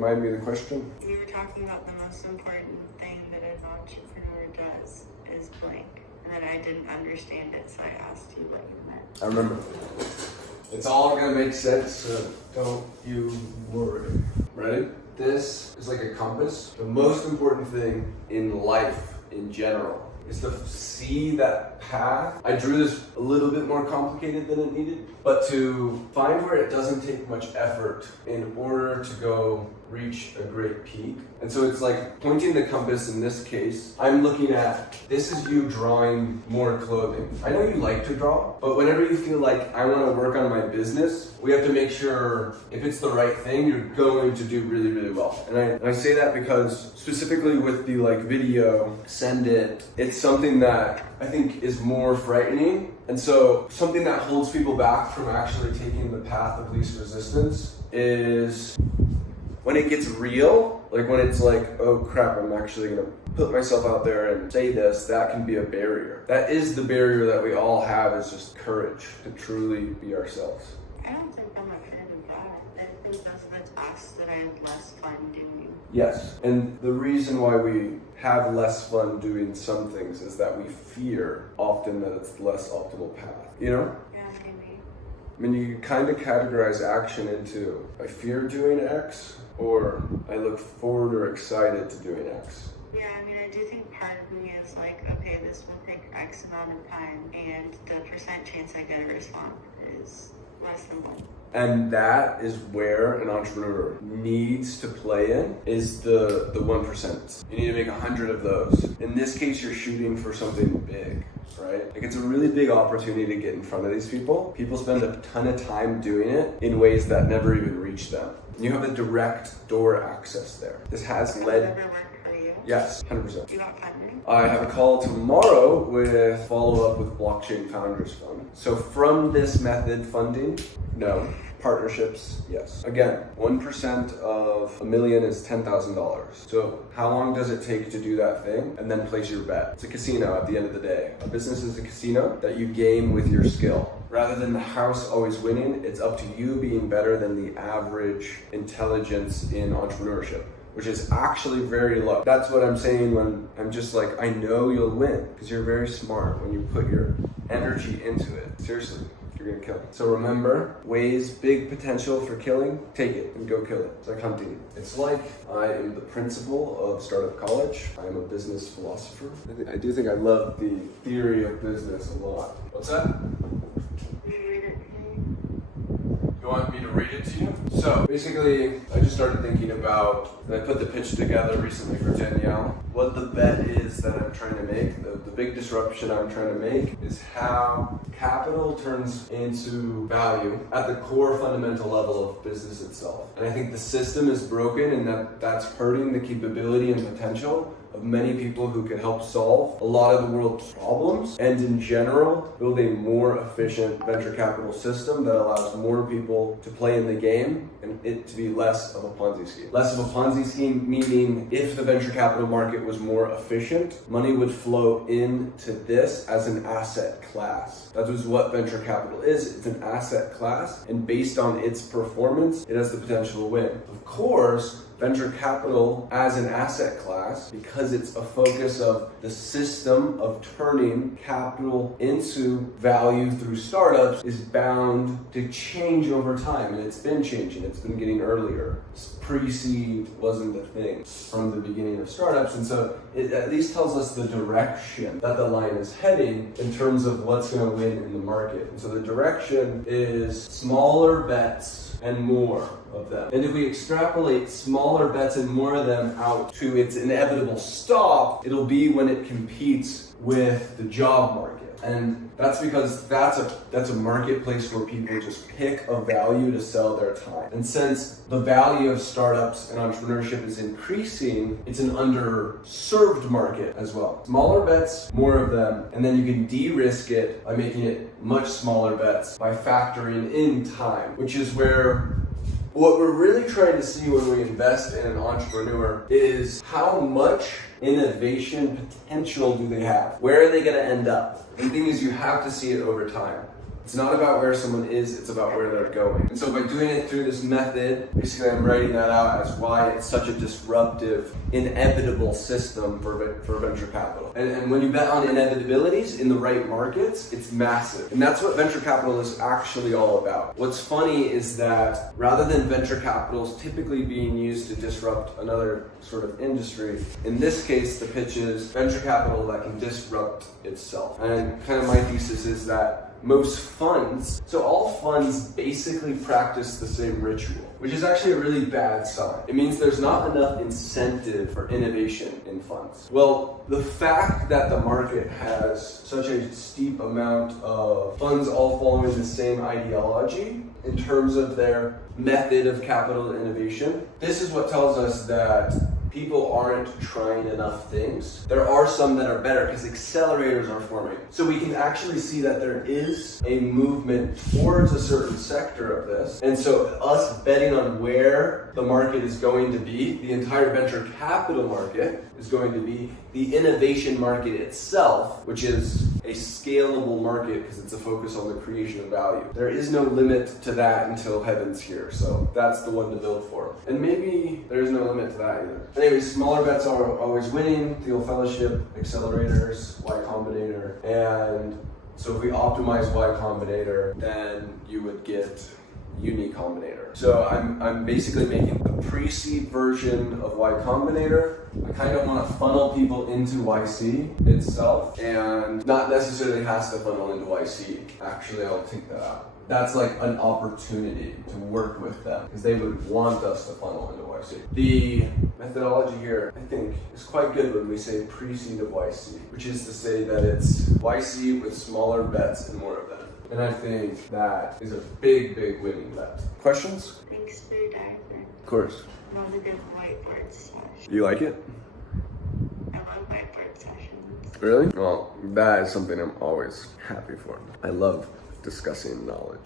Remind me of the question. We were talking about the most important thing that an entrepreneur does is blank. And then I didn't understand it, so I asked you what you meant. I remember. It's all gonna make sense, so don't you worry. Ready? This is like a compass. The most important thing in life in general is to see that path. I drew this a little bit more complicated than it needed, but to find where it doesn't take much effort in order to go reach a great peak. And so it's like pointing the compass in this case. I'm looking at, this is you drawing more clothing. I know you like to draw, but whenever you feel like I want to work on my business, we have to make sure if it's the right thing, you're going to do really, really well. And I say that because specifically with the like video, send it, it's something that I think is more frightening. And so something that holds people back from actually taking the path of least resistance is when it gets real, like when it's like, oh crap, I'm actually gonna put myself out there and say this, that can be a barrier. That is the barrier that we all have, is just courage to truly be ourselves. I don't think I'm afraid of that. I think those are the tasks that I have less fun doing. Yes, and the reason why we have less fun doing some things is that we fear often that it's the less optimal path, you know? Yeah, maybe. I mean, you kind of categorize action into, I fear doing X, or I look forward or excited to doing X. Yeah, I mean, I do think part of me is like, okay, this will take X amount of time, and the percent chance I get a response is less than 1. And that is where an entrepreneur needs to play in, is the 1%. You need to make 100 of those. In this case, you're shooting for something big, right? Like, it's a really big opportunity to get in front of these people. People spend a ton of time doing it in ways that never even reach them. You have a direct door access there. This has led... Yes, 100%. You got funding? I have a call tomorrow with follow-up with Blockchain Founders Fund. So from this method, funding, no. Partnerships, yes. Again, 1% of $1 million is $10,000. So how long does it take to do that thing? And then place your bet. It's a casino at the end of the day. A business is a casino that you game with your skill. Rather than the house always winning, it's up to you being better than the average intelligence in entrepreneurship, which is actually very low. That's what I'm saying when I'm just like, I know you'll win, because you're very smart when you put your energy into it. Seriously, you're gonna kill it. So remember, ways, big potential for killing, take it and go kill it. It's like hunting. It's like I am the principal of Startup College. I am a business philosopher. I do think I love the theory of business a lot. What's that? You want me to read it to you? So basically, I just started thinking about, and I put the pitch together recently for Danielle, what the bet is that I'm trying to make. The big disruption I'm trying to make is how capital turns into value at the core fundamental level of business itself. And I think the system is broken, and that's hurting the capability and potential of many people who can help solve a lot of the world's problems, and in general, build a more efficient venture capital system that allows more people to play in the game and it to be less of a Ponzi scheme. Less of a Ponzi scheme meaning if the venture capital market was more efficient, money would flow into this as an asset class. That is what venture capital is. It's an asset class, and based on its performance, it has the potential to win. Of course, venture capital as an asset class, because it's a focus of the system of turning capital into value through startups, is bound to change over time. And it's been changing. It's been getting earlier. Pre-seed wasn't the thing from the beginning of startups. And so it at least tells us the direction that the line is heading in terms of what's going to win in the market. And so the direction is smaller bets and more of them. And if we extrapolate smaller bets and more of them out to its inevitable stop, it'll be when it competes with the job market. And that's because that's a marketplace where people just pick a value to sell their time. And since the value of startups and entrepreneurship is increasing, it's an underserved market as well. Smaller bets, more of them, and then you can de-risk it by making it much smaller bets by factoring in time, which is where what we're really trying to see when we invest in an entrepreneur is how much innovation potential do they have? Where are they going to end up? And the thing is, you have to see it over time. It's not about where someone is, it's about where they're going. And so by doing it through this method, basically I'm writing that out as why it's such a disruptive, inevitable system for venture capital. And when you bet on inevitabilities in the right markets, it's massive. And that's what venture capital is actually all about. What's funny is that rather than venture capital typically being used to disrupt another sort of industry, in this case, the pitch is venture capital that can disrupt itself. And kind of my thesis is that most funds, so all funds basically practice the same ritual, which is actually a really bad sign. It means there's not enough incentive for innovation in funds. Well, the fact that the market has such a steep amount of funds all following the same ideology in terms of their method of capital innovation, this is what tells us that people aren't trying enough things. There are some that are better because accelerators are forming. So we can actually see that there is a movement towards a certain sector of this. And so us betting on where the market is going to be, the entire venture capital market is going to be, the innovation market itself, which is a scalable market because it's a focus on the creation of value. There is no limit to that until heaven's here. So that's the one to build for. And maybe there's no limit to that either. Anyways, smaller bets are always winning. Thiel Fellowship, accelerators, Y Combinator. And so if we optimize Y Combinator, then you would get Uni Combinator. So I'm basically making the pre-seed version of Y Combinator. I kind of want to funnel people into YC itself, and not necessarily has to funnel into YC. Actually, I'll take that out. That's like an opportunity to work with them because they would want us to funnel into YC. The methodology here, I think, is quite good when we say pre-seed of YC, which is to say that it's YC with smaller bets and more of them. And I think that is a big, big winning bet. Questions? Thanks for your diagram. Of course. Love a good whiteboard session. You like it? I love whiteboard sessions. Really? Well, that is something I'm always happy for. I love discussing knowledge.